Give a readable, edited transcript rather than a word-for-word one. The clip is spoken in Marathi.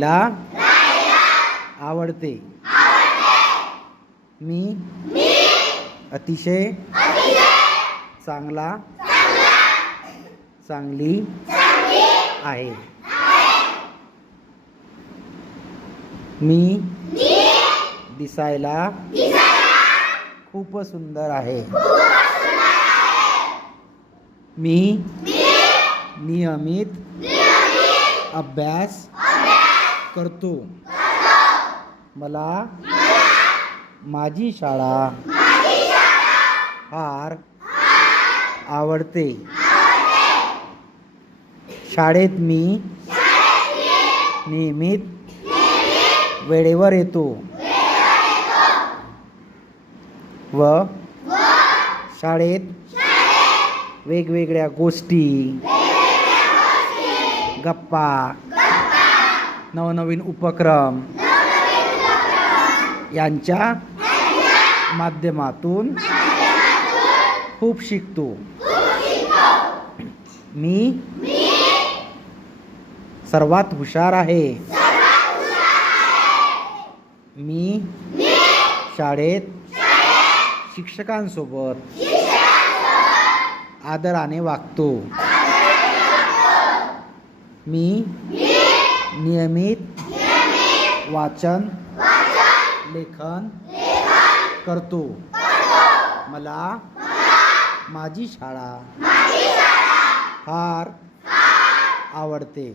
ला आवडते. मी अतिशय चांगला चांगली आहे. मी दिसायला खूप सुंदर आहे. मी नियमित अभ्यास करतो. मला माझी शाळा फार आवडते. शाळेत मी नियमित वेळेवर येतो व शाळेत वेगवेगळ्या गोष्टी, गप्पा, नवनवीन उपक्रम यांच्या माध्यमातून खूप शिकतो. मी सर्वात हुशार आहे. मी शाळेत शिक्षकांसोबत आदराने वागतो. मी नियमित वाचन लेखन करतो. मला माझी शाळा फार आवडते.